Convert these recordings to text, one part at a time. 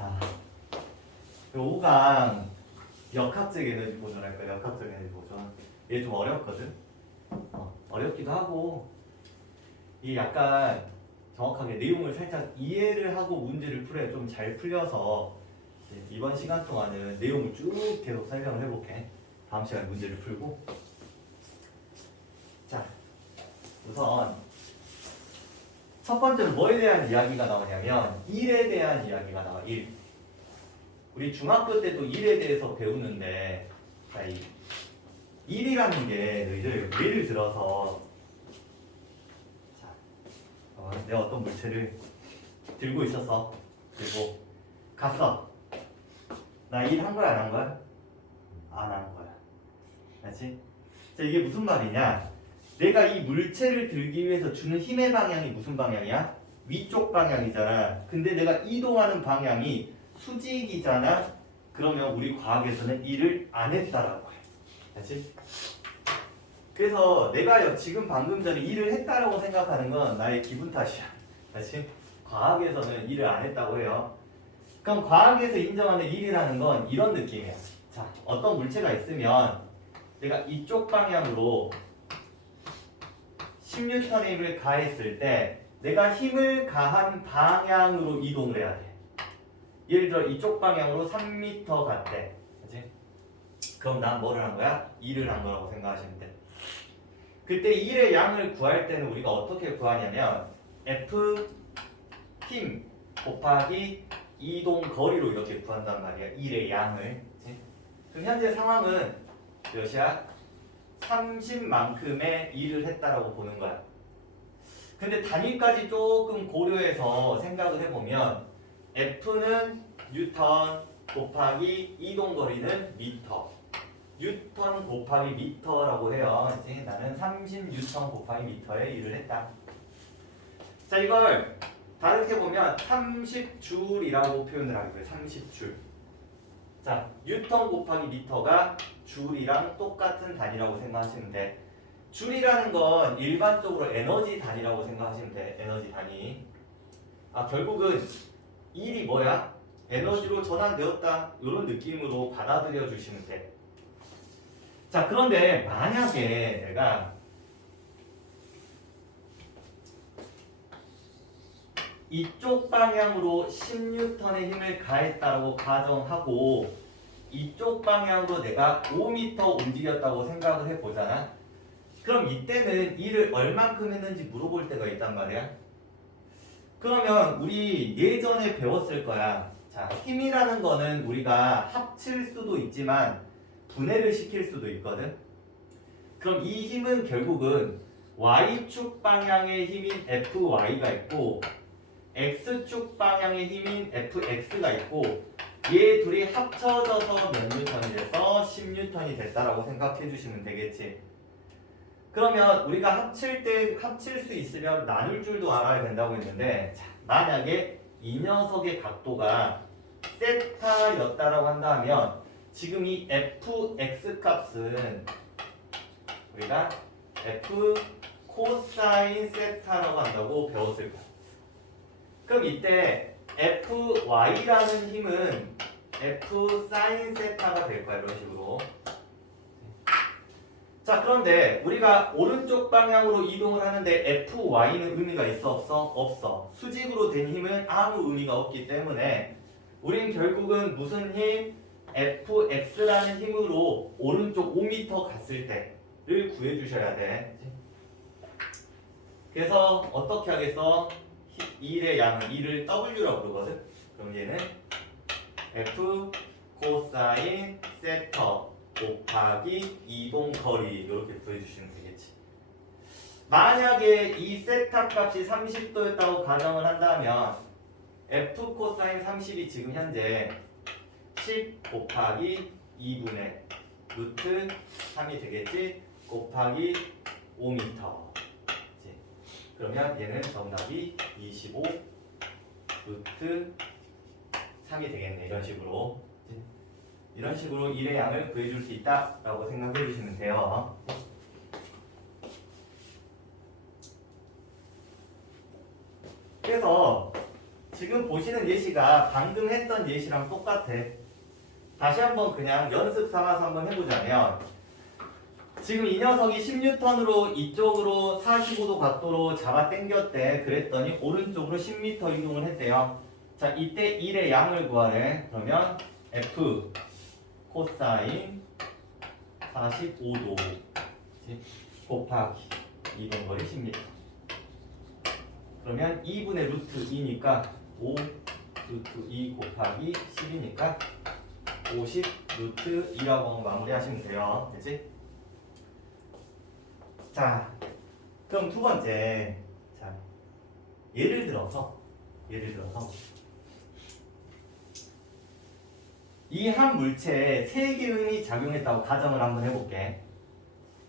자, 5강 역학적 에너지 보존할까? 역학적 에너지 보존. 얘 좀 어렵거든. 어렵기도 하고 이 약간 정확하게 내용을 살짝 이해를 하고 문제를 풀어야 좀 잘 풀려서 이번 시간 동안은 내용을 쭉 계속 설명을 해볼게. 다음 시간에 문제를 풀고. 자, 우선 첫 번째로 뭐에 대한 이야기가 나오냐면 일에 대한 이야기가 나와. 일. 우리 중학교 때도 일에 대해서 배우는데, 자, 이 일이라는 게 너희들 예를 들어서, 자, 내가 어떤 물체를 들고 있었어. 그리고 갔어. 나 일 한 거야, 안 한 거야? 안 한 거야. 알지? 자, 이게 무슨 말이냐? 내가 이 물체를 들기 위해서 주는 힘의 방향이 무슨 방향이야? 위쪽 방향이잖아. 근데 내가 이동하는 방향이 수직이잖아. 그러면 우리 과학에서는 일을 안 했다라고 해. 알지? 그래서 내가 지금 방금 전에 일을 했다라고 생각하는 건 나의 기분 탓이야. 알지? 과학에서는 일을 안 했다고 해요. 그럼 과학에서 인정하는 일이라는 건 이런 느낌이야. 자, 어떤 물체가 있으면 내가 이쪽 방향으로 10N의 힘을 가했을 때 내가 힘을 가한 방향으로 이동을 해야 돼. 예를 들어 이쪽 방향으로 3m 갔대. 그치? 그럼 난 뭐를 한 거야? 2를 한 거라고 생각하시면 돼. 그때 1의 양을 구할 때는 우리가 어떻게 구하냐면 F 힘 곱하기 이동 거리로 이렇게 구한단 말이야. 1의 양을. 그치? 그럼 현재 상황은 몇이야? 30만큼의 일을 했다라고 보는 거야. 근데 단위까지 조금 고려해서 생각을 해보면 F는 뉴턴 곱하기 이동거리는 미터. 뉴턴 곱하기 미터라고 해요. 이제 나는 30뉴턴 곱하기 미터의 일을 했다. 자, 이걸 다르게 보면 30줄이라고 표현을 하게 돼. 30줄. 자, 뉴턴 곱하기 미터가 줄이랑 똑같은 단위라고 생각하시면 돼. 줄이라는 건 일반적으로 에너지 단위라고 생각하시면 돼. 에너지 단위. 결국은 일이 뭐야? 에너지로 전환되었다. 이런 느낌으로 받아들여 주시면 돼. 자, 그런데 만약에 내가 이쪽 방향으로 10N의 힘을 가했다고 가정하고 이쪽 방향으로 내가 5m 움직였다고 생각을 해보잖아. 그럼 이때는 일을 얼만큼 했는지 물어볼 때가 있단 말이야. 그러면 우리 예전에 배웠을 거야. 자, 힘이라는 거는 우리가 합칠 수도 있지만 분해를 시킬 수도 있거든. 그럼 이 힘은 결국은 Y축 방향의 힘인 FY가 있고 X축 방향의 힘인 FX가 있고 얘 둘이 합쳐져서 몇 뉴턴이 돼서 10뉴턴이 됐다라고 생각해 주시면 되겠지. 그러면 우리가 합칠 수 있으면 나눌 줄도 알아야 된다고 했는데, 자, 만약에 이 녀석의 각도가 세타였다라고 한다면 지금 이 fx 값은 우리가 f 코사인 세타라고 한다고 배웠을 거야. 그럼 이때 fy라는 힘은 f 사인 세타가 될 거야. 이런 식으로. 자, 그런데 우리가 오른쪽 방향으로 이동을 하는데 FY는 의미가 있어 없어? 없어. 수직으로 된 힘은 아무 의미가 없기 때문에 우린 결국은 무슨 힘? FX라는 힘으로 오른쪽 5m 갔을 때를 구해 주셔야 돼. 그래서 어떻게 하겠어? 1의 양은 2를 W라고 부르거든. 그럼 얘는 F 코사인 세터 곱하기 이동 거리 이렇게 구해주시면 되겠지. 만약에 이 세타 값이 30도였다고 가정을 한다면 F 코사인 30이 지금 현재 10 곱하기 2분의 루트 3이 되겠지. 곱하기 5m. 그러면 얘는 정답이 25 루트 3이 되겠네. 이런 식으로. 이런 식으로 1의 양을 구해줄 수 있다라고 생각해 주시면 돼요. 그래서 지금 보시는 예시가 방금 했던 예시랑 똑같아. 다시 한번 그냥 연습 삼아서 한번 해보자면 지금 이 녀석이 10N으로 이쪽으로 45도 각도로 잡아 당겼대. 그랬더니 오른쪽으로 10m 이동을 했대요. 자, 이때 1의 양을 구하래. 그러면 F 코사인 45도 곱하기 이동 거리 10m. 그러면 2분의 루트 2니까 5 루트 2 곱하기 10이니까 50 루트 2라고 마무리하시면 돼요. 그치? 자, 그럼 두 번째. 자, 예를 들어서 이 한 물체에 3개의 힘이 작용했다고 가정을 한번 해볼게.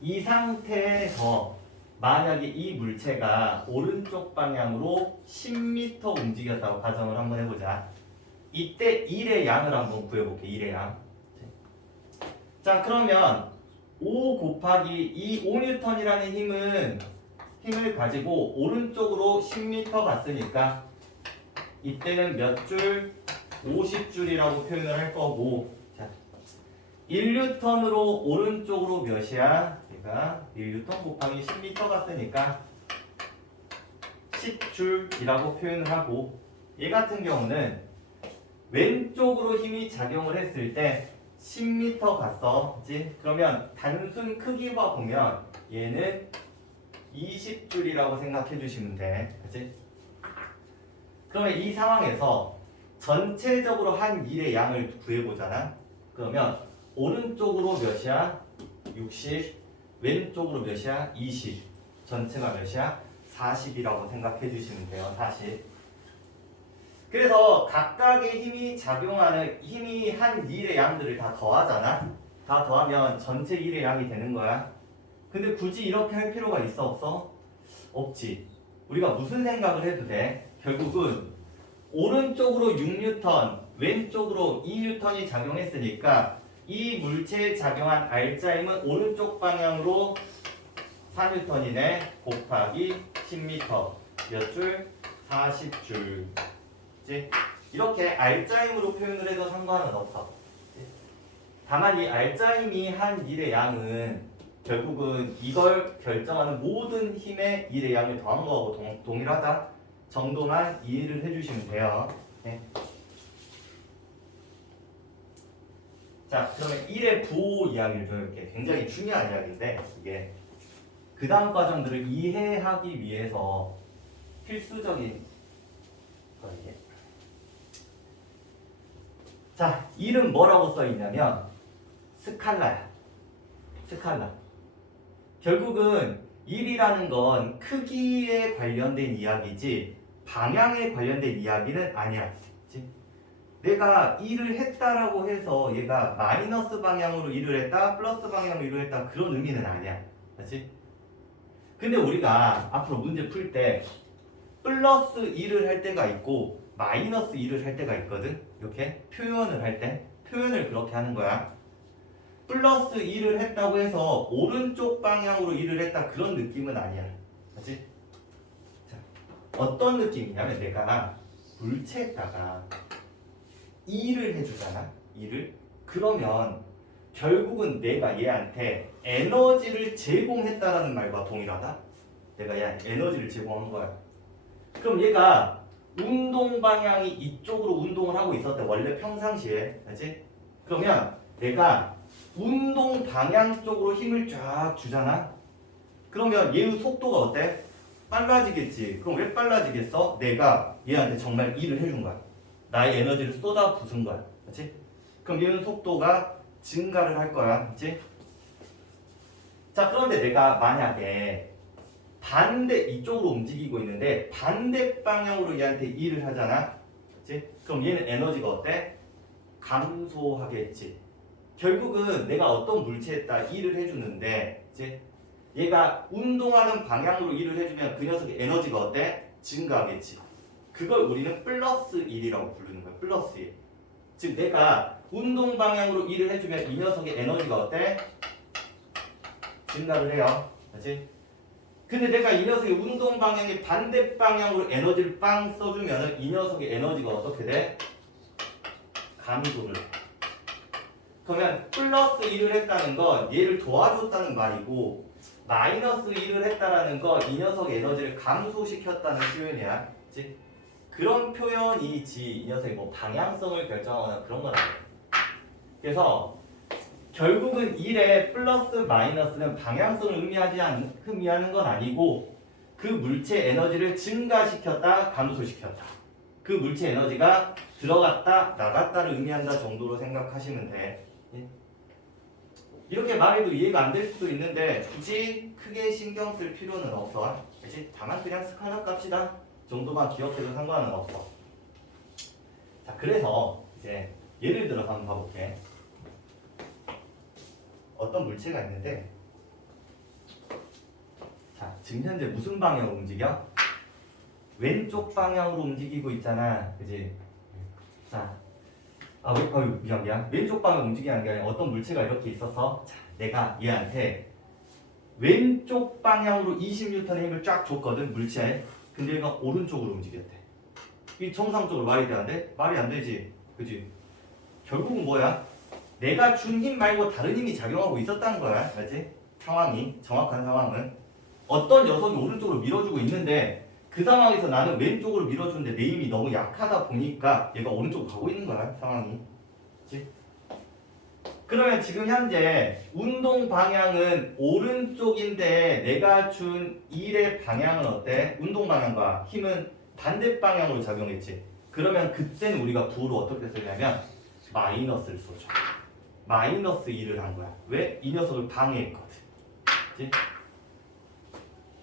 이 상태에서 만약에 이 물체가 오른쪽 방향으로 10m 움직였다고 가정을 한번 해보자. 이때 1의 양을 한번 구해볼게. 1의 양. 자, 그러면 5 곱하기 이 5N이라는 힘을 가지고 오른쪽으로 10m 갔으니까 이때는 몇 줄? 50줄이라고 표현을 할 거고, 자, 1N으로 오른쪽으로 몇이야? 그러니까 1N 곱하기 10m 갔으니까 10줄이라고 표현을 하고, 얘 같은 경우는 왼쪽으로 힘이 작용을 했을 때 10m 갔어. 그치? 그러면 단순 크기와 보면 얘는 20줄이라고 생각해 주시면 돼. 그치? 그러면 이 상황에서 전체적으로 한 일의 양을 구해보잖아. 그러면 오른쪽으로 몇이야? 60. 왼쪽으로 몇이야? 20. 전체가 몇이야? 40이라고 생각해 주시면 돼요. 40. 그래서 각각의 힘이 작용하는 힘이 한 일의 양들을 다 더하잖아. 다 더하면 전체 일의 양이 되는 거야. 근데 굳이 이렇게 할 필요가 있어 없어? 없지. 우리가 무슨 생각을 해도 돼? 결국은 오른쪽으로 6N, 왼쪽으로 2N이 작용했으니까 이 물체에 작용한 R자임은 오른쪽 방향으로 4N이네. 곱하기 10m. 몇 줄? 40줄. 이렇게 R자임으로 표현을 해도 상관은 없어. 다만 이 R자임이 한 일의 양은 결국은 이걸 결정하는 모든 힘의 일의 양을 더한 거하고 동일하다 정도만 이해를 해주시면 돼요. 네. 자, 그러면 1의 부호 이야기를 좀 이렇게 굉장히 중요한 이야기인데 이게 그 다음 과정들을 이해하기 위해서 필수적인 거예요. 자, 1은 뭐라고 써있냐면 스칼라야. 스칼라. 결국은 1이라는 건 크기에 관련된 이야기지 방향에 관련된 이야기는 아니야. 그치? 내가 1을 했다라고 해서 얘가 마이너스 방향으로 1을 했다, 플러스 방향으로 1을 했다 그런 의미는 아니야. 그치? 근데 우리가 앞으로 문제 풀 때 플러스 1을 할 때가 있고 마이너스 1을 할 때가 있거든. 이렇게 표현을 할 때 표현을 그렇게 하는 거야. 플러스 1을 했다고 해서 오른쪽 방향으로 1을 했다 그런 느낌은 아니야. 그치? 자, 어떤 느낌이냐면 내가 물체에다가 2를 해주잖아. 2를. 그러면 결국은 내가 얘한테 에너지를 제공했다라는 말과 동일하다. 내가 얘한테 에너지를 제공한 거야. 그럼 얘가 운동 방향이 이쪽으로 운동을 하고 있었대. 원래 평상시에. 그치? 그러면 내가 운동 방향 쪽으로 힘을 쫙 주잖아. 그러면 얘의 속도가 어때? 빨라지겠지. 그럼 왜 빨라지겠어? 내가 얘한테 정말 일을 해준 거야. 나의 에너지를 쏟아 부은 거야. 그렇지? 그럼 얘는 속도가 증가를 할 거야. 그렇지? 자, 그런데 내가 만약에 반대 이쪽으로 움직이고 있는데 반대 방향으로 얘한테 일을 하잖아. 그렇지? 그럼 얘는 에너지가 어때? 감소하겠지. 결국은 내가 어떤 물체에다 일을 해주는데 이제 얘가 운동하는 방향으로 일을 해주면 그 녀석의 에너지가 어때? 증가하겠지. 그걸 우리는 플러스 1이라고 부르는 거야. 플러스 1. 즉 내가 운동 방향으로 일을 해주면 이 녀석의 에너지가 어때? 증가를 해요. 그렇지? 근데 내가 이 녀석의 운동 방향의 반대 방향으로 에너지를 빵 써주면은 이 녀석의 에너지가 어떻게 돼? 감소를. 그러면 플러스 1을 했다는 건 얘를 도와줬다는 말이고 마이너스 1을 했다라는 건 이 녀석의 에너지를 감소시켰다는 표현이야. 그치? 그런 표현이지 이 녀석이 뭐 방향성을 결정하거나 그런 건 아니야. 그래서 결국은 1의 플러스 마이너스는 방향성을 의미하는 건 아니고 그 물체 에너지를 증가시켰다 감소시켰다. 그 물체 에너지가 들어갔다 나갔다를 의미한다 정도로 생각하시면 돼. 이렇게 말해도 이해가 안 될 수도 있는데 굳이 크게 신경 쓸 필요는 없어. 그치? 다만 그냥 스칼라 값이다 정도만 기억해도 상관은 없어. 자, 그래서 이제 예를 들어서 한번 봐볼게. 어떤 물체가 있는데 자, 지금 현재 무슨 방향으로 움직여? 왼쪽 방향으로 움직이고 있잖아. 그치? 자, 미안. 왼쪽 방향 움직이는 게 아니라 어떤 물체가 이렇게 있어서 자, 내가 얘한테 왼쪽 방향으로 20N의 힘을 쫙 줬거든 물체에. 근데 얘가 오른쪽으로 움직였대. 이 정상적으로 말이 돼 안 돼? 말이 안 되지. 그치? 결국은 뭐야? 내가 준 힘 말고 다른 힘이 작용하고 있었다는 거야. 알지? 상황이 정확한 상황은 어떤 녀석이 오른쪽으로 밀어주고 있는데 그 상황에서 나는 왼쪽으로 밀어주는데 내 힘이 너무 약하다 보니까 얘가 오른쪽으로 가고 있는 거야 상황이. 그치? 그러면 지금 현재 운동 방향은 오른쪽인데 내가 준 1의 방향은 어때? 운동 방향과 힘은 반대 방향으로 작용했지. 그러면 그때는 우리가 부호로 어떻게 쓰냐면 마이너스를 써줘. 마이너스 1을 한 거야. 왜? 이 녀석을 방해했거든. 그치?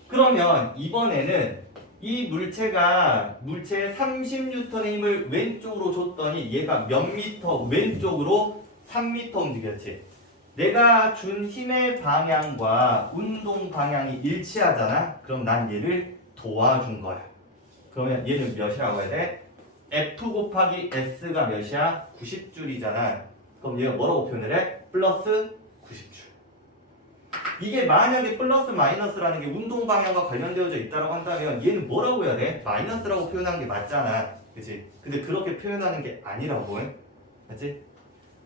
그러면 이번에는 이 물체가 물체에 30N의 힘을 왼쪽으로 줬더니 얘가 몇 미터 왼쪽으로 3m 움직였지. 내가 준 힘의 방향과 운동 방향이 일치하잖아. 그럼 난 얘를 도와준 거야. 그러면 얘는 몇이라고 해야 돼? F 곱하기 S가 몇이야? 90줄이잖아. 그럼 얘가 뭐라고 표현을 해? 플러스 90줄. 이게 만약에 플러스 마이너스라는 게 운동 방향과 관련되어져 있다고 한다면 얘는 뭐라고 해야 돼? 마이너스라고 표현하는 게 맞잖아. 그치? 근데 그렇게 표현하는 게 아니라고 해. 그치?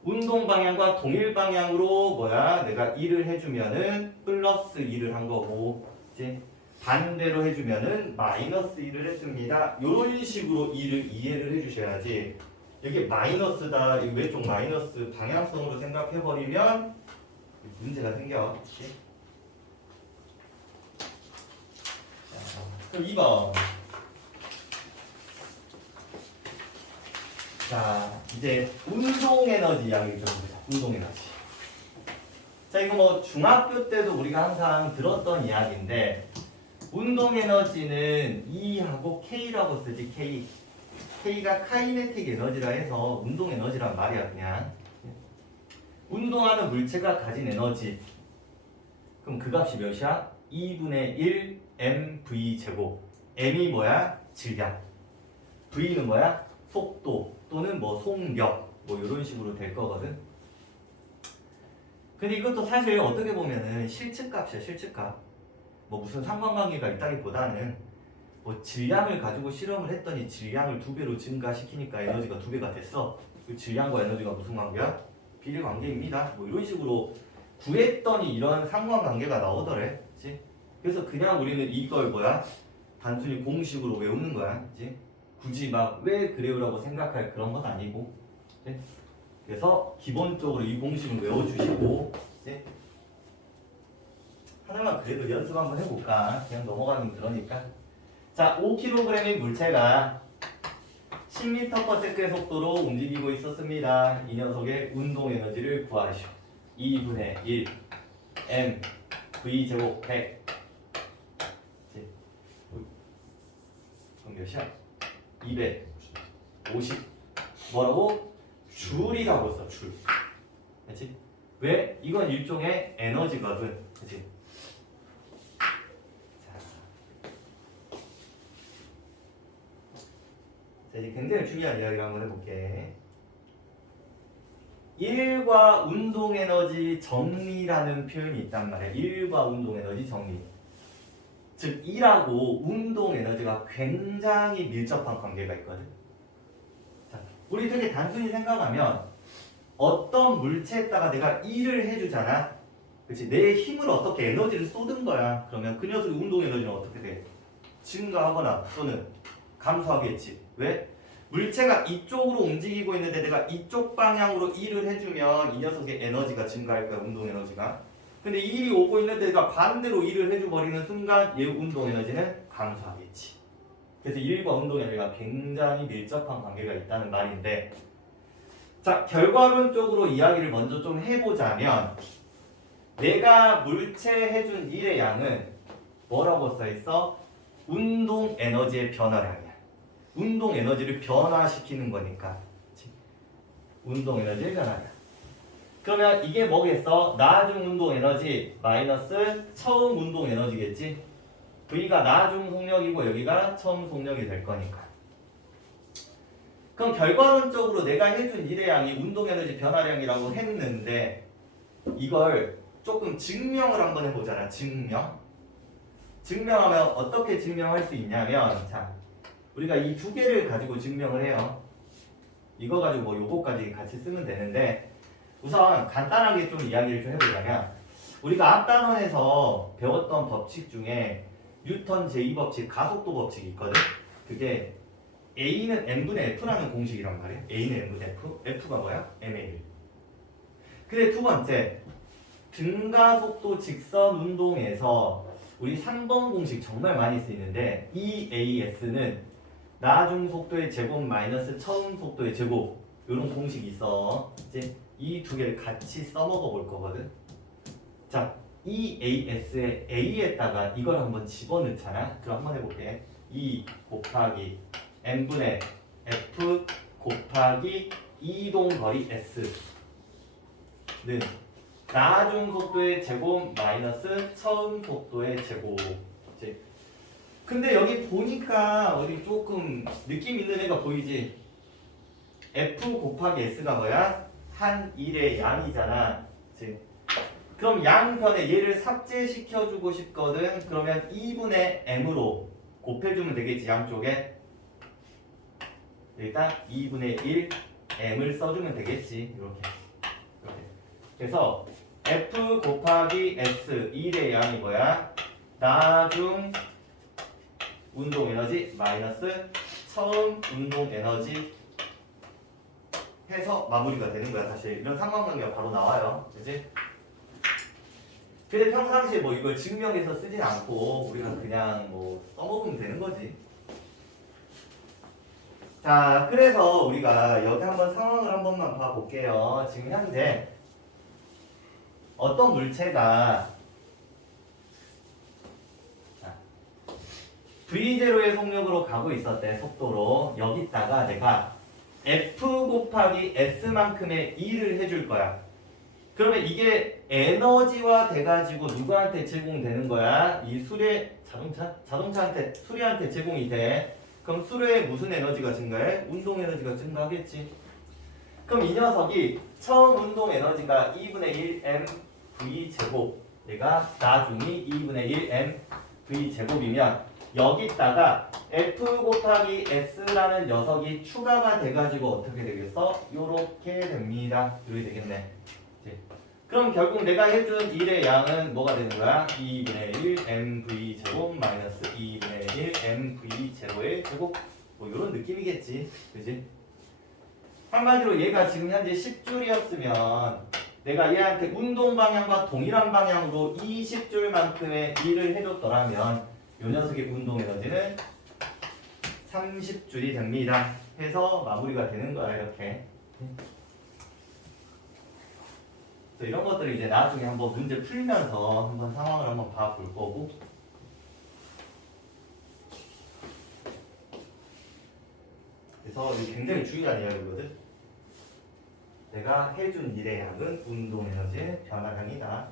운동 방향과 동일 방향으로 내가 1을 해주면은 플러스 1을 한 거고, 그치? 반대로 해주면은 마이너스 1을 했습니다. 이런 식으로 2를 이해를 해주셔야지. 이게 마이너스다, 이 왼쪽 마이너스 방향성으로 생각해버리면 문제가 생겨. 그치? 그럼 2번. 자, 이제 운동 에너지 이야기 좀 보자. 운동 에너지. 자, 이거 뭐 중학교 때도 우리가 항상 들었던 이야기인데 운동 에너지는 E하고 K라고 쓰지. K. K가 카이네틱 에너지라 해서 운동 에너지란 말이야 그냥. 운동하는 물체가 가진 에너지. 그럼 그 값이 몇이야? 2분의 1 mv 제곱. m이 뭐야? 질량. v는 뭐야? 속도 또는 뭐 속력 뭐 이런 식으로 될 거거든. 근데 이것도 사실 어떻게 보면은 실측값이야. 실측값. 뭐 무슨 상관관계가 있다기보다는 뭐 질량을 가지고 실험을 했더니 질량을 2배로 증가시키니까 에너지가 2배가 됐어. 그 질량과 에너지가 무슨 관계야? 비례 관계입니다. 뭐 이런 식으로 구했더니 이런 상관관계가 나오더래. 그치? 그래서 그냥 우리는 이걸 단순히 공식으로 외우는 거야. 그치? 굳이 막 왜 그래요라고 생각할 그런 건 아니고. 그치? 그래서 기본적으로 이 공식은 외워주시고. 그치? 하나만 그래도 연습 한번 해볼까? 그냥 넘어가면 그러니까. 자, 5kg의 물체가 10m/s의 속도로 움직이고 있었습니다. 이 녀석의 운동 에너지를 구하시오. 2분의 1 m v 제곱 100. 그럼 몇이야? 250. 뭐라고? 줄이라고 써. 줄. 그렇지? 왜? 이건 일종의 에너지거든. 그렇지? 자, 이제 굉장히 중요한 이야기를 한번 해볼게. 1과 운동에너지 정리라는 표현이 있단 말이야. 1과 운동에너지 정리. 즉 일하고 운동 에너지가 굉장히 밀접한 관계가 있거든. 자, 우리 되게 단순히 생각하면 어떤 물체에다가 내가 일을 해주잖아. 그렇지? 내 힘을 어떻게 에너지를 쏟은 거야. 그러면 그 녀석의 운동 에너지는 어떻게 돼? 증가하거나 또는 감소하겠지. 왜? 물체가 이쪽으로 움직이고 있는데 내가 이쪽 방향으로 일을 해주면 이 녀석의 에너지가 증가할 거야. 운동 에너지가. 근데 일이 오고 있는데 내가 반대로 일을 해줘버리는 순간 얘 운동 에너지는 감소하겠지. 그래서 일과 운동 에너지가 굉장히 밀접한 관계가 있다는 말인데, 자, 결과론적으로 이야기를 먼저 좀 해보자면 내가 물체 해준 일의 양은 뭐라고 써있어? 운동 에너지의 변화량이야. 운동 에너지를 변화시키는 거니까. 그치? 운동 에너지의 변화량. 그러면 이게 뭐겠어? 나중 운동 에너지 마이너스 처음 운동 에너지겠지? V가 나중 속력이고 여기가 처음 속력이 될 거니까. 그럼 결과론적으로 내가 해준 일의 양이 운동 에너지 변화량이라고 했는데 이걸 조금 증명을 한번 해보잖아. 증명하면 어떻게 증명할 수 있냐면, 자, 우리가 이 두 개를 가지고 증명을 해요. 이거 가지고 뭐 요거까지 같이 쓰면 되는데, 우선 간단하게 좀 이야기를 좀 해보자면, 우리가 앞 단원에서 배웠던 법칙 중에 뉴턴 제2법칙 가속도 법칙이 있거든. 그게 A는 M분의 F라는 공식이란 말이야. A는 M분의 F, F가 뭐야? MA. 근데 두 번째, 등가속도 직선 운동에서 우리 3번 공식 정말 많이 쓰이는데 EAS는 나중 속도의 제곱 마이너스 처음 속도의 제곱, 이런 공식이 있어. 이제 이 두 개를 같이 써먹어 볼 거거든. 자, EAS의 A에다가 이걸 한번 집어넣잖아. 그럼 한번 해볼게. E 곱하기 M분의 F 곱하기 이동거리 S는 나중 속도의 제곱 마이너스 처음 속도의 제곱. 그치? 근데 여기 보니까 어디 조금 느낌 있는 애가 보이지? F 곱하기 S가 뭐야? 한 일의 양이잖아. 그치? 그럼 양변에 얘를 삭제시켜주고 싶거든. 그러면 2분의 M으로 곱해주면 되겠지, 양쪽에. 일단 2분의 1 M을 써주면 되겠지. 이렇게. 그래서 F 곱하기 S 1의 양이 뭐야? 나중 운동 에너지 마이너스 처음 운동 에너지 해서 마무리가 되는 거야. 사실 이런 상관관계가 바로 나와요. 그치? 근데 평상시에 뭐 이걸 증명해서 쓰진 않고 우리가 그냥 뭐 써먹으면 되는 거지. 자, 그래서 우리가 여기 한번 상황을 한 번만 봐볼게요. 지금 현재 어떤 물체가 V0의 속력으로 가고 있었대. 속도로. 여기다가 내가 F 곱하기 S만큼의 일을 해줄 거야. 그러면 이게 에너지화 돼가지고 누구한테 제공되는 거야? 이 수레 자동차한테 수레한테 제공이 돼. 그럼 수레에 무슨 에너지가 증가해? 운동 에너지가 증가하겠지. 그럼 이 녀석이 처음 운동 에너지가 2분의 1 m v 제곱, 내가 나중이 2분의 1 m v 제곱이면 여기다가 F 곱하기 S라는 녀석이 추가가 돼가지고 어떻게 되겠어? 요렇게 됩니다. 이렇게 되겠네. 그럼 결국 내가 해준 1의 양은 뭐가 되는 거야? 2분의 1 mv 제곱 마이너스 2분의 1 mv 제로의 제곱, 뭐 이런 느낌이겠지. 그지? 한마디로 얘가 지금 현재 10줄이었으면 내가 얘한테 운동 방향과 동일한 방향으로 20줄만큼의 일을 해줬더라면 이 녀석의 운동 에너지는 30줄이 됩니다. 해서 마무리가 되는 거야. 이렇게. 이런 것들을 이제 나중에 한번 문제 풀면서 한번 상황을 한번 봐볼 거고, 그래서 이게 굉장히 중요한 이야기거든. 내가 해준 일의 양은 운동 에너지의 변화량이다.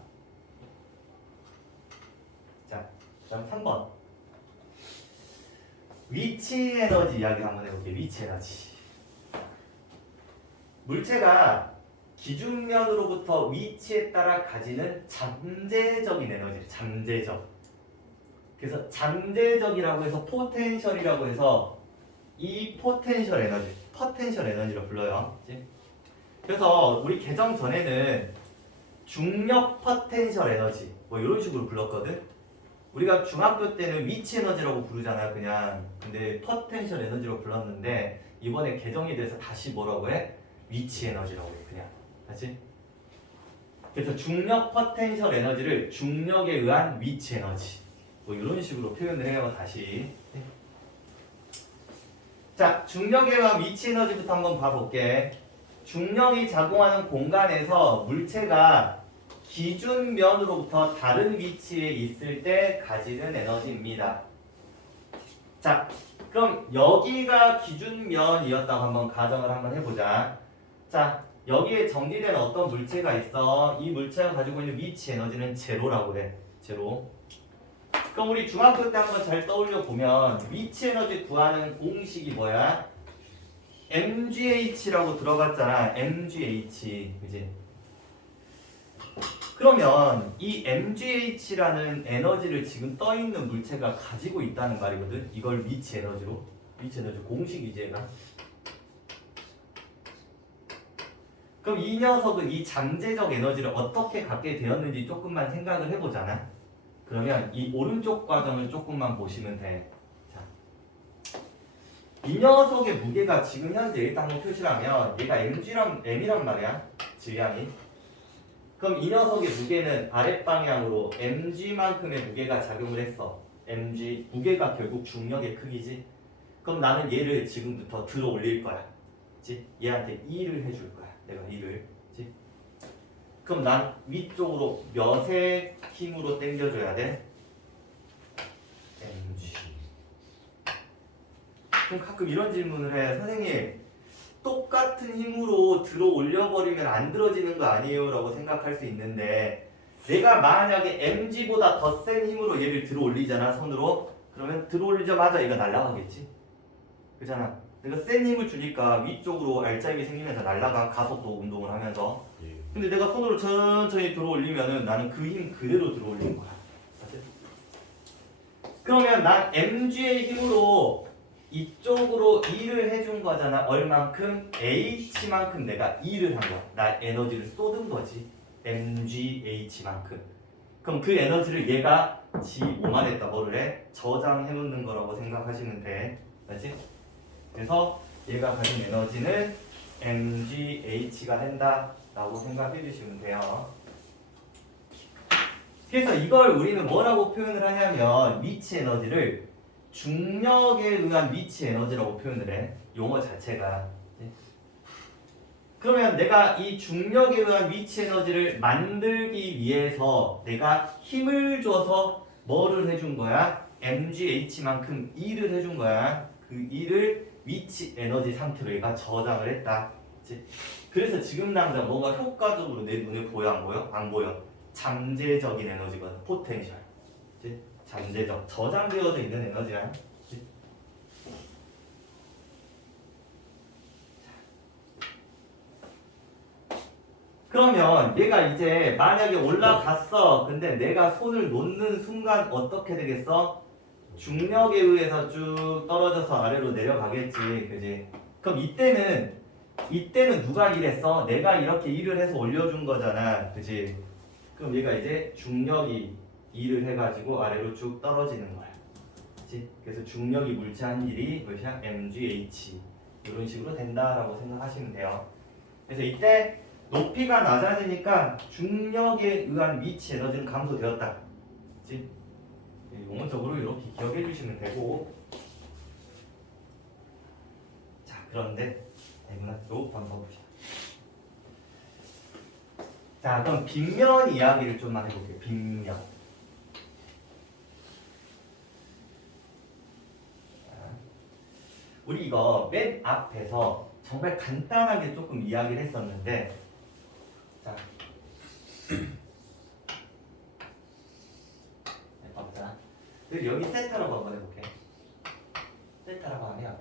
자, 그다음 3번 위치 에너지 이야기 한번 해볼게. 위치 에너지. 물체가 기준면으로부터 위치에 따라 가지는 잠재적인 에너지, 잠재적. 그래서 잠재적이라고 해서 포텐셜이라고 해서 이 포텐셜 에너지로 불러요. 그치? 그래서 우리 개정 전에는 중력 포텐셜 에너지 뭐 이런 식으로 불렀거든. 우리가 중학교 때는 위치 에너지라고 부르잖아요, 그냥. 근데 포텐셜 에너지로 불렀는데 이번에 개정이 돼서 다시 뭐라고 해? 위치 에너지라고 해, 그냥. 알지? 그래서 중력 포텐셜 에너지를 중력에 의한 위치 에너지 뭐 이런 식으로 표현을 해요, 다시. 자, 중력에 의한 위치 에너지부터 한번 봐볼게. 중력이 작용하는 공간에서 물체가 기준면으로부터 다른 위치에 있을 때 가지는 에너지입니다. 자, 그럼 여기가 기준면이었다고 한번 가정을 한번 해보자. 자, 여기에 정지된 어떤 물체가 있어. 이 물체가 가지고 있는 위치 에너지는 제로라고 해. 제로. 그럼 우리 중학교 때 한번 잘 떠올려 보면 위치 에너지 구하는 공식이 뭐야? mgh라고 들어갔잖아. mgh. 그지? 그러면 이 mgh라는 에너지를 지금 떠 있는 물체가 가지고 있다는 말이거든. 이걸 위치 에너지로. 위치 에너지 공식이지 얘가. 그럼 이 녀석은 이 잠재적 에너지를 어떻게 갖게 되었는지 조금만 생각을 해보잖아. 그러면 이 오른쪽 과정을 조금만 보시면 돼. 자, 이 녀석의 무게가 지금 현재 일단 한번 표시하면 얘가 m이란 말이야. 질량이. 그럼 이 녀석의 무게는 아랫방향으로 mg만큼의 무게가 작용을 했어. mg 무게가 결국 중력의 크기지. 그럼 나는 얘를 지금부터 들어 올릴 거야. 그치? 얘한테 2를 해줄 거야. 내가 2를. 그치? 그럼 난 위쪽으로 몇의 힘으로 당겨줘야 돼? mg. 그럼 가끔 이런 질문을 해. 선생님, 똑같은 힘으로 들어 올려버리면 안 들어지는 거 아니에요? 라고 생각할 수 있는데 내가 만약에 mg보다 더 센 힘으로 얘를 들어 올리잖아, 손으로. 그러면 들어 올리자마자 얘가 날아가겠지? 그잖아. 내가 센 힘을 주니까 위쪽으로 알짜임이 생기면서 날아가, 가속도 운동을 하면서. 근데 내가 손으로 천천히 들어 올리면은 나는 그 힘 그대로 들어 올리는 거야. 맞지? 그러면 난 mg의 힘으로 이쪽으로 2를 해준 거잖아. 얼만큼? h만큼 내가 2를 한 거야. 나 에너지를 쏟은 거지. mgh만큼. 그럼 그 에너지를 얘가 G5만 뭐를 해? 저장해 놓는 거라고 생각하시면 돼. 맞지? 그래서 얘가 가진 에너지는 mgh가 된다 라고 생각해 주시면 돼요. 그래서 이걸 우리는 뭐라고 표현을 하냐면 위치 에너지를 중력에 의한 위치 에너지라고 표현을 해. 용어 자체가. 그러면 내가 이 중력에 의한 위치 에너지를 만들기 위해서 내가 힘을 줘서 뭐를 해준 거야? mgh만큼 2를 해준 거야. 그 2를 위치 에너지 상태로 얘가 저장을 했다. 그치? 그래서 지금 당장 뭔가 효과적으로 내 눈에 보여 안 보여? 안 보여. 잠재적인 에너지거든. 포텐셜. 그치? 잠재적. 저장되어져 있는 에너지야. 그치? 그러면 얘가 이제 만약에 올라갔어. 근데 내가 손을 놓는 순간 어떻게 되겠어? 중력에 의해서 쭉 떨어져서 아래로 내려가겠지. 그지? 그럼 이때는 누가 일했어? 내가 이렇게 일을 해서 올려준 거잖아. 그지? 그럼 얘가 이제 중력이 일을 해가지고 아래로 쭉 떨어지는 거야. 그치? 그래서 중력이 물체한 일이 몇이야? mgh. 이런 식으로 된다라고 생각하시면 돼요. 그래서 이때 높이가 낮아지니까 중력에 의한 위치 에너지는 감소되었다. 그치? 용어적으로 이렇게 기억해 주시면 되고. 자, 그런데 요 방법 보시다. 자, 그럼 빗면 이야기를 좀만 해볼게요. 빗면. 우리 이거 맨 앞에서 정말 간단하게 조금 이야기를 했었는데, 자, 봐보자. 여기 세타라고 한번 해볼게. 세타라고 하면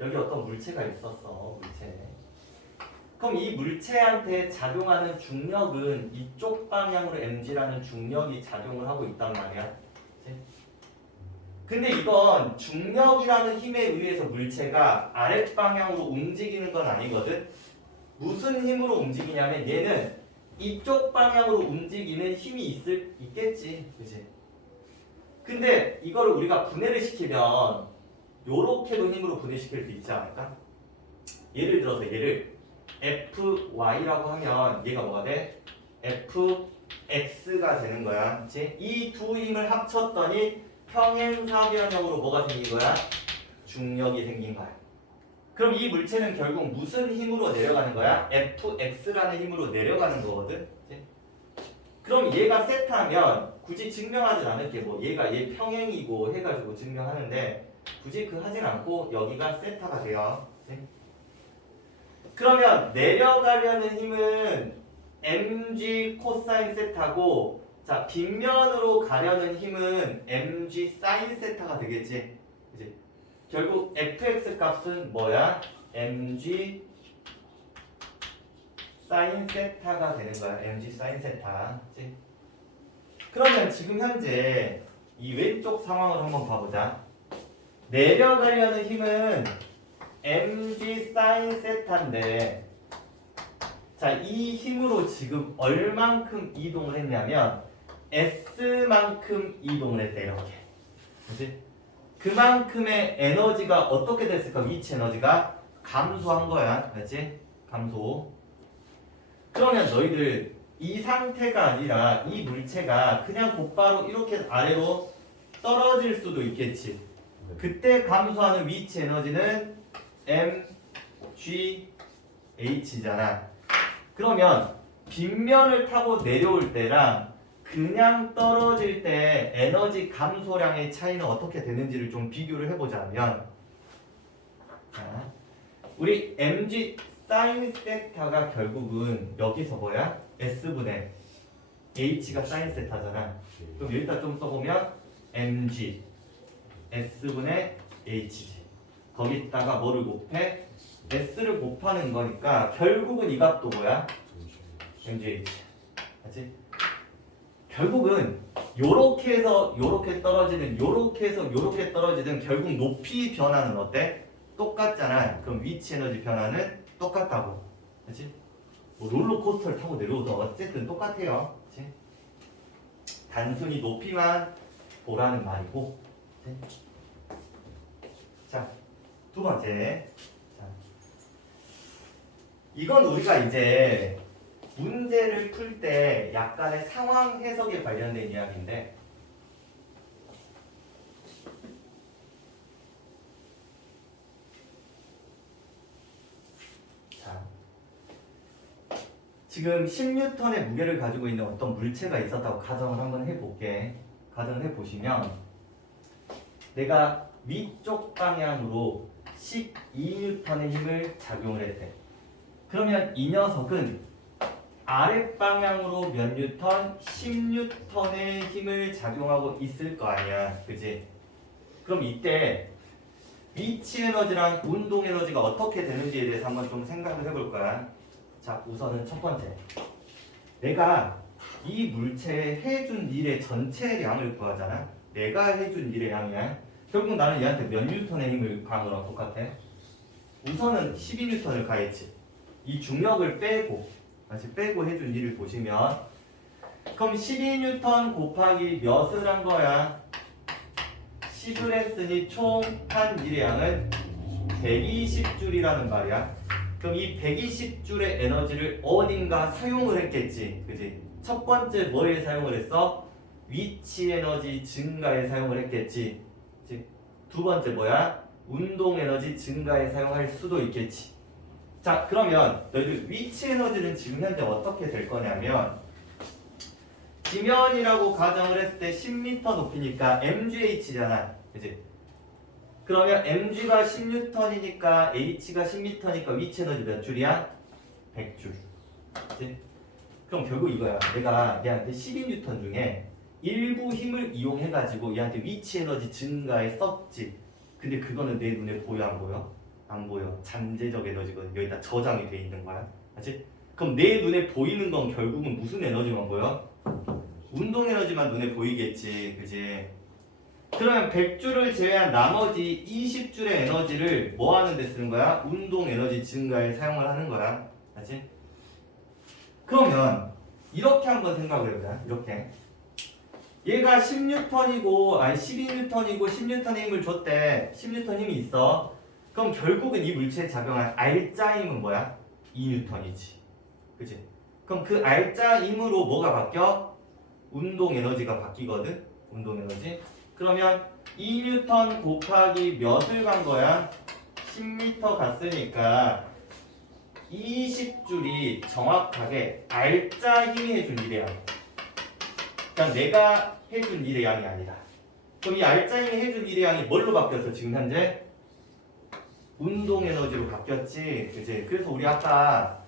여기 어떤 물체가 있었어. 물체. 그럼 이 물체한테 작용하는 중력은 이쪽 방향으로 mg라는 중력이 작용을 하고 있단 말이야. 그치? 근데 이건 중력이라는 힘에 의해서 물체가 아랫방향으로 움직이는 건 아니거든. 무슨 힘으로 움직이냐면 얘는 이쪽 방향으로 움직이는 힘이 있겠지. 그치? 근데 이거를 우리가 분해를 시키면 요렇게도 힘으로 분해시킬 수 있지 않을까? 예를 들어서 얘를 FY라고 하면 얘가 뭐가 돼? FX가 되는 거야. 그치? 이 두 힘을 합쳤더니 평행사변형으로 뭐가 생긴 거야? 중력이 생긴 거야. 그럼 이 물체는 결국 무슨 힘으로 내려가는 거야? FX라는 힘으로 내려가는 거거든. 그치? 그럼 얘가 세타면 굳이 증명하진 않을게. 뭐 얘가 얘 평행이고 해가지고 증명하는데 굳이 그 하진 않고 여기가 세타가 돼요. 그치? 그러면 내려가려는 힘은 mg 코사인 세타고, 자 빗면으로 가려는 힘은 mg 사인 세타가 되겠지. 그치? 결국 fx 값은 뭐야? mg 사인 세타가 되는 거야. mg 사인 세타. 그치? 그러면 지금 현재 이 왼쪽 상황을 한번 봐보자. 내려가려는 힘은 mg 사인 세타인데, 자, 이 힘으로 지금 얼만큼 이동을 했냐면 S만큼 이동을 했대. 이렇게. 그치? 그만큼의 에너지가 어떻게 됐을까? 위치 에너지가 감소한 거야. 그렇지? 감소. 그러면 너희들 이 상태가 아니라 이 물체가 그냥 곧바로 이렇게 아래로 떨어질 수도 있겠지. 그때 감소하는 위치 에너지는 mgh잖아. 그러면 빗면을 타고 내려올 때랑 그냥 떨어질 때 에너지 감소량의 차이는 어떻게 되는지를 좀 비교를 해보자면, 자, 우리 mg 사인 세타가 결국은 여기서 뭐야? s분의 h가 사인 세타잖아. 그럼 여기다 좀 써보면 mg s분의 h지. 거기다가 뭐를 곱해? s를 곱하는 거니까 결국은 이 값도 뭐야? mgh. 맞지? 결국은 요렇게 해서 요렇게 떨어지든 요렇게 해서 요렇게 떨어지든 결국 높이 변화는 어때? 똑같잖아. 그럼 위치 에너지 변화는 똑같다고. 그렇지? 뭐 롤러코스터를 타고 내려오든 어쨌든 똑같아요. 그렇지? 단순히 높이만 보라는 말이고. 그렇지? 자, 두 번째. 자, 이건 우리가 이제 문제를 풀 때 약간의 상황 해석에 관련된 이야기인데, 자, 지금 10N의 무게를 가지고 있는 어떤 물체가 있었다고 가정을 한번 해볼게. 가정을 해보시면 내가 위쪽 방향으로 12N의 힘을 작용을 했대. 그러면 이 녀석은 아랫방향으로 몇 뉴턴? 10N의 힘을 작용하고 있을 거 아니야. 그지? 그럼 이때 위치 에너지랑 운동 에너지가 어떻게 되는지에 대해서 한번 좀 생각을 해볼 거야. 자, 우선은 첫 번째. 내가 이 물체에 해준 일의 전체량을 구하잖아. 내가 해준 일의 양이야. 결국 나는 얘한테 몇 뉴턴의 힘을 가한 거랑 똑같아. 우선은 12N을 가했지. 이 중력을 빼고 다시 빼고 해준 일을 보시면, 그럼 12N 곱하기 몇을 한 거야? 10을 했으니 총 한 일의 양은 120줄이라는 말이야. 그럼 이 120줄의 에너지를 어딘가 사용을 했겠지. 그지? 첫 번째 뭐에 사용을 했어? 위치 에너지 증가에 사용을 했겠지. 그치? 두 번째 뭐야? 운동 에너지 증가에 사용할 수도 있겠지. 자, 그러면 너희들 위치 에너지는 지금 현재 어떻게 될 거냐면, 지면이라고 가정을 했을 때 10m 높이니까 mgh잖아. 그치? 그러면 mg가 10N이니까 h가 10m니까 위치 에너지 몇 줄이야? 100줄. 그치? 그럼 결국 이거야. 내가 얘한테 12N 중에 일부 힘을 이용해가지고 얘한테 위치 에너지 증가에 썼지. 근데 그거는 내 눈에 보여 안 보여? 안 보여. 잠재적 에너지거든. 여기다 저장이 돼 있는 거야. 맞지? 그럼 내 눈에 보이는 건 결국은 무슨 에너지만 보여? 운동 에너지만 눈에 보이겠지. 그지? 그러면 100줄을 제외한 나머지 20줄의 에너지를 뭐 하는 데 쓰는 거야? 운동 에너지 증가에 사용을 하는 거라. 맞지? 그러면 이렇게 한번 생각을 해보자. 이렇게. 얘가 10N이고 아니 12N이고 10N의 힘을 줬대. 10N 힘이 있어. 그럼 결국은 이 물체에 작용한 알짜 힘은 뭐야? 2N이지. 그치? 그럼 그 알짜 힘으로 뭐가 바뀌어? 운동 에너지가 바뀌거든. 운동 에너지. 그러면 2N 곱하기 몇을 간 거야? 10m 갔으니까 20줄이 정확하게 알짜 힘이 해준 일의 양. 그러니까 내가 해준 일의 양이 아니다. 그럼 이 알짜 힘이 해준 일의 양이 뭘로 바뀌었어? 지금 현재? 운동 에너지로 바뀌었지. 그치? 그래서 우리 아까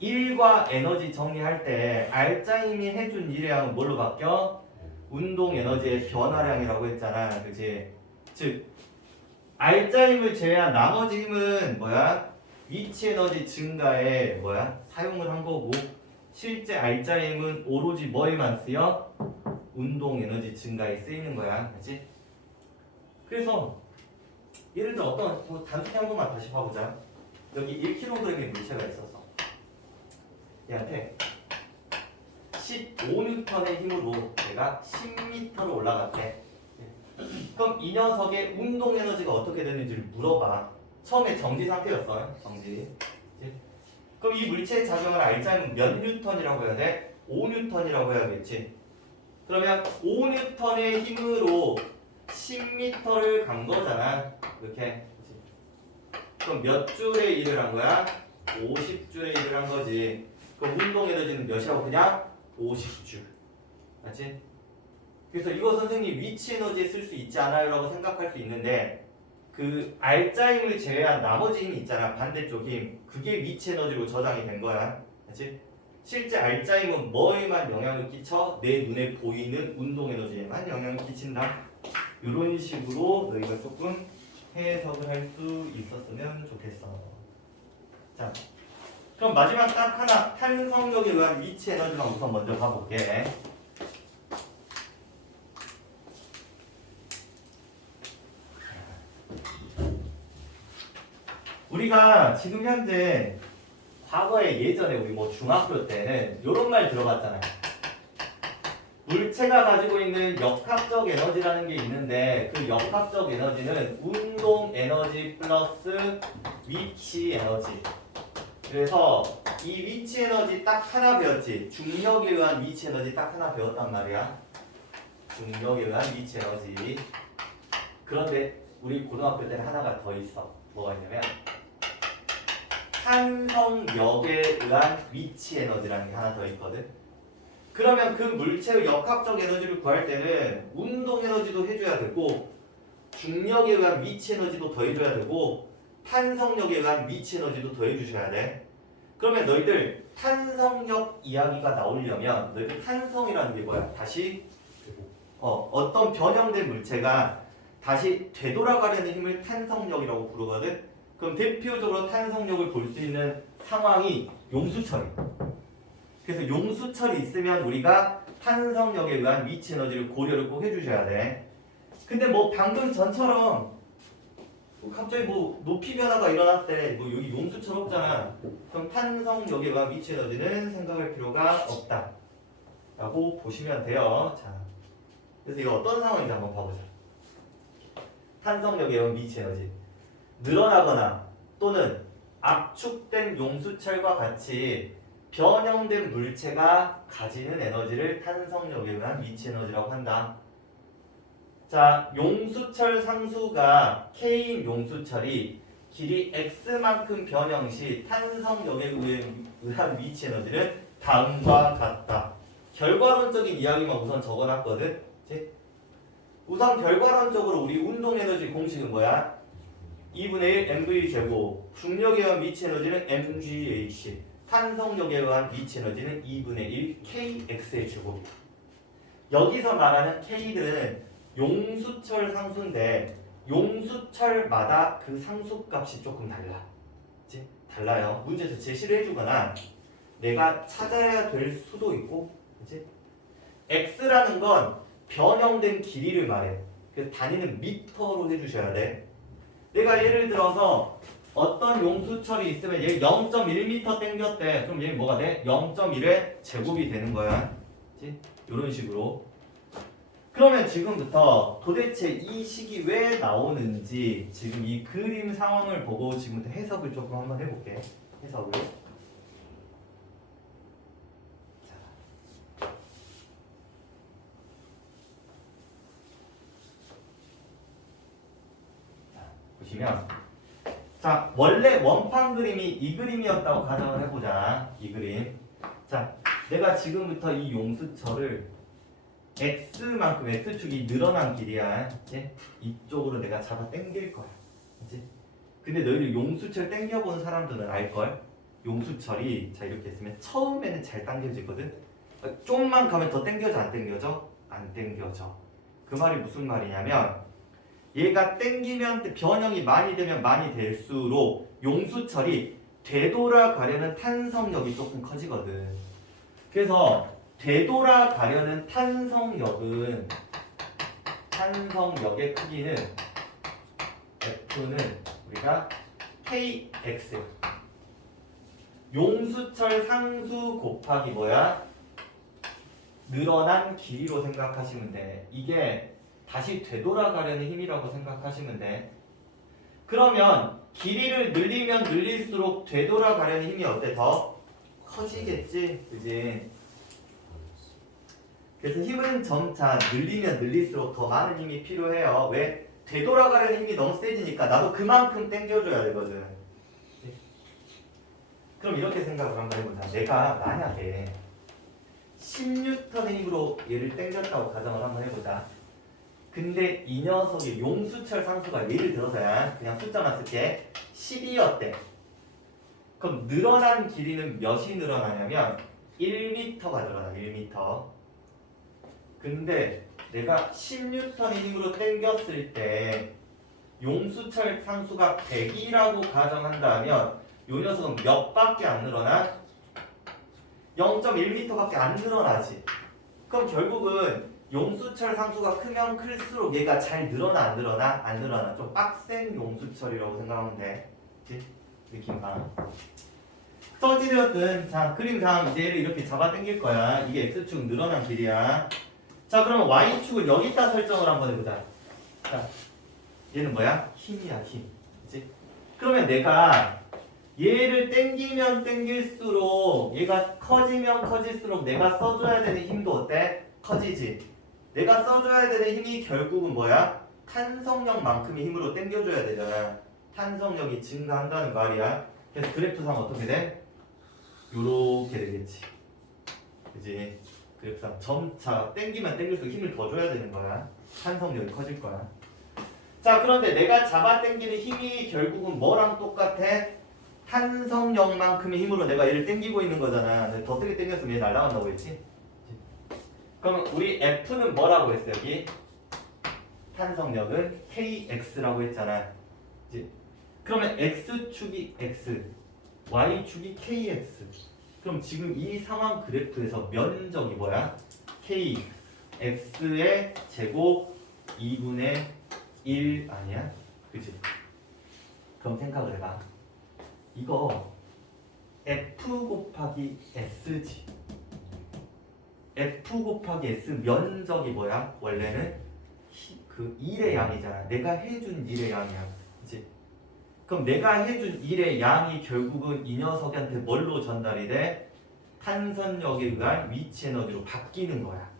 1과 에너지 정리할 때 알짜 힘이 해준 일의 양은 뭘로 바뀌어? 운동 에너지의 변화량이라고 했잖아. 그치? 즉 알짜 힘을 제외한 나머지 힘은 뭐야? 위치 에너지 증가에 뭐야? 사용을 한 거고 실제 알짜 힘은 오로지 뭐에만 쓰여? 운동 에너지 증가에 쓰이는 거야. 그치? 그래서 예를 들어 어떤 뭐 단순히 한 번만 다시 봐보자. 여기 1kg의 물체가 있었어. 얘한테 15N의 힘으로 내가 10m로 올라갔대. 그럼 이 녀석의 운동 에너지가 어떻게 되는지를 물어봐. 처음에 정지 상태였어. 정지. 그럼 이 물체의 작용을 알자면 몇 뉴턴이라고 해야 돼? 5뉴턴이라고 해야겠지. 그러면 5뉴턴의 힘으로 10m를 간 거잖아. 이렇게. 그럼 몇 줄의 일을 한 거야? 50줄의 일을 한 거지. 그럼 운동 에너지는 몇이라고 그냥? 50줄. 맞지? 그래서 이거 선생님 위치 에너지에 쓸 수 있지 않아요? 라고 생각할 수 있는데 그 알짜 힘을 제외한 나머지 힘이 있잖아. 반대쪽 힘. 그게 위치 에너지로 저장이 된 거야. 맞지? 실제 알짜 힘은 뭐에만 영향을 끼쳐? 내 눈에 보이는 운동 에너지에만 영향을 끼친다. 이런 식으로 너희가 조금 해석을 할 수 있었으면 좋겠어. 자, 그럼 마지막 딱 하나 탄성력에 의한 위치 에너지만 우선 먼저 봐볼게. 우리가 지금 현재 과거에 예전에 우리 뭐 중학교 때는 이런 말 들어봤잖아요. 물체가 가지고 있는 역학적 에너지라는 게 있는데 그 역학적 에너지는 운동 에너지 플러스 위치 에너지. 그래서 이 위치 에너지 딱 하나 배웠지. 중력에 의한 위치 에너지 딱 하나 배웠단 말이야. 중력에 의한 위치 에너지. 그런데 우리 고등학교 때는 하나가 더 있어. 뭐가 있냐면 탄성력에 의한 위치 에너지라는 게 하나 더 있거든. 그러면 그 물체의 역학적 에너지를 구할 때는 운동 에너지도 해줘야 되고 중력에 의한 위치 에너지도 더해줘야 되고 탄성력에 의한 위치 에너지도 더해주셔야 돼. 그러면 너희들 탄성력 이야기가 나오려면 너희들 탄성이라는 게 뭐야? 다시 어떤 변형된 물체가 다시 되돌아가려는 힘을 탄성력이라고 부르거든. 그럼 대표적으로 탄성력을 볼 수 있는 상황이 용수철이. 그래서 용수철이 있으면 우리가 탄성력에 의한 위치 에너지를 고려를 꼭 해주셔야 돼. 근데 뭐 방금 전처럼 갑자기 뭐 높이 변화가 일어났대. 뭐 여기 용수철 없잖아. 그럼 탄성력에 의한 위치 에너지는 생각할 필요가 없다. 라고 보시면 돼요. 자, 그래서 이거 어떤 상황인지 한번 봐보자. 탄성력에 의한 위치 에너지. 늘어나거나 또는 압축된 용수철과 같이 변형된 물체가 가지는 에너지를 탄성력에 의한 위치 에너지라고 한다. 자, 용수철 상수가 K인 용수철이 길이 X만큼 변형 시 탄성력에 의한 위치 에너지는 다음과 같다. 결과론적인 이야기만 우선 적어놨거든. 그치? 우선 결과론적으로 우리 운동 에너지 공식은 뭐야? 2분의 1 mv 제곱. 중력에 의한 위치 에너지는 mgh. 탄성력에 의한 위치 에너지는 2분의 1 kx의 제곱. 여기서 말하는 k는 용수철 상수인데 용수철마다 그 상수값이 조금 달라. 그치? 달라요. 문제에서 제시를 해주거나 내가 찾아야 될 수도 있고, 그치? x라는 건 변형된 길이를 말해. 그래서 단위는 미터로 해주셔야 돼. 내가 예를 들어서 어떤 용수철이 있으면 얘 0.1m 땡겼대. 그럼 얘 뭐가 돼? 0.1의 제곱이 되는 거야. 그치? 이런 식으로. 그러면 지금부터 도대체 이 식이 왜 나오는지 지금 이 그림 상황을 보고 지금부터 해석을 조금 한번 해볼게. 해석을. 보시면 자 원래 원판 그림이 이 그림이었다고 가정을 해보자. 이 그림. 자 내가 지금부터 이 용수철을 x만큼 x축이 늘어난 길이야. 그치? 이쪽으로 내가 잡아 당길 거야. 그치? 근데 너희들 용수철 당겨본 사람들은 알걸? 용수철이 자 이렇게 했으면 처음에는 잘 당겨지거든. 좀만 가면 더 당겨져 안 당겨져? 안 당겨져. 그 말이 무슨 말이냐면 얘가 당기면 변형이 많이 되면 많이 될수록 용수철이 되돌아가려는 탄성력이 조금 커지거든. 그래서 되돌아가려는 탄성력의 크기는 F는 우리가 KX 용수철 상수 곱하기 뭐야? 늘어난 길이로 생각하시면 돼. 이게 다시 되돌아가려는 힘이라고 생각하시면 돼. 그러면 길이를 늘리면 늘릴수록 되돌아가려는 힘이 어때? 더 커지겠지? 그지? 그래서 힘은 점차 늘리면 늘릴수록 더 많은 힘이 필요해요. 왜? 되돌아가려는 힘이 너무 세지니까 나도 그만큼 당겨줘야 되거든. 그럼 이렇게 생각을 한번 해보자. 내가 만약에 10N의 힘으로 얘를 당겼다고 가정을 한번 해보자. 근데 이 녀석의 용수철 상수가 예를 들어서야 그냥 숫자만 쓸게 10이었대. 그럼 늘어난 길이는 몇이 늘어나냐면 1m가 늘어나. 1m. 근데 내가 10N의 힘으로 당겼을 때 용수철 상수가 100이라고 가정한다면 이 녀석은 몇 밖에 안 늘어나? 0.1m밖에 안 늘어나지. 그럼 결국은 용수철 상수가 크면 클수록 얘가 잘 늘어나 안 늘어나? 안 늘어나. 좀 빡센 용수철이라고 생각하면 돼. 그치? 느낌상. 어찌되었든 자 그림상 이제 얘를 이렇게 잡아 당길 거야. 이게 x축 늘어난 길이야. 자 그러면 y축을 여기다 설정을 한번 해보자. 자 얘는 뭐야? 힘이야 힘. 그치? 그러면 내가 얘를 당기면 당길수록 얘가 커지면 커질수록 내가 써줘야 되는 힘도 어때? 커지지. 내가 써줘야 되는 힘이 결국은 뭐야? 탄성력만큼의 힘으로 당겨줘야 되잖아. 탄성력이 증가한다는 말이야. 그래서 그래프상 어떻게 돼? 요렇게 되겠지. 그지? 그래프상 점차 당기면 당길수록 힘을 더 줘야 되는 거야. 탄성력이 커질 거야. 자 그런데 내가 잡아 당기는 힘이 결국은 뭐랑 똑같아? 탄성력만큼의 힘으로 내가 얘를 당기고 있는 거잖아. 더 세게 당겼으면 얘 날아간다고 했지? 그러면 우리 F는 뭐라고 했어 여기? 탄성력은 KX라고 했잖아. 그치? 그러면 X축이 X, Y축이 KX. 그럼 지금 이 상황 그래프에서 면적이 뭐야? KX의 제곱 2분의 1 아니야? 그치? 그럼 생각을 해봐. 이거 F 곱하기 S지. F 곱하기 S 면적이 뭐야? 원래는 그 1의 양이잖아. 내가 해준 1의 양이야. 그치? 그럼 내가 해준 1의 양이 결국은 이 녀석한테 뭘로 전달이 돼? 탄선력에 의한 위치 에너지로 바뀌는 거야.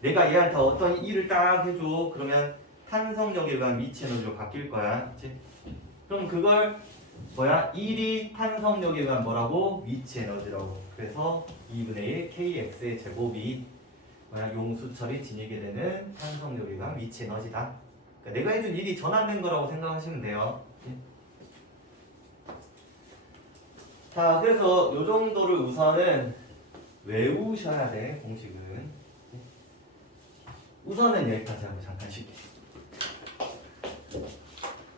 내가 얘한테 어떤 1을 딱 해줘. 그러면 탄성력에 의한 위치 에너지로 바뀔 거야. 그치? 그럼 그걸 뭐야? 1이 탄성력에 의한 뭐라고? 위치 에너지라고. 그래서 2분의 1 kx의 제곱이 뭐야? 용수철이 지니게 되는 탄성력에 의한 위치 에너지다. 그러니까 내가 해준 일이 전환된 거라고 생각하시면 돼요. 자, 그래서 요 정도를 우선은 외우셔야 돼, 공식은. 우선은 여기까지 하고 잠깐 쉴게요.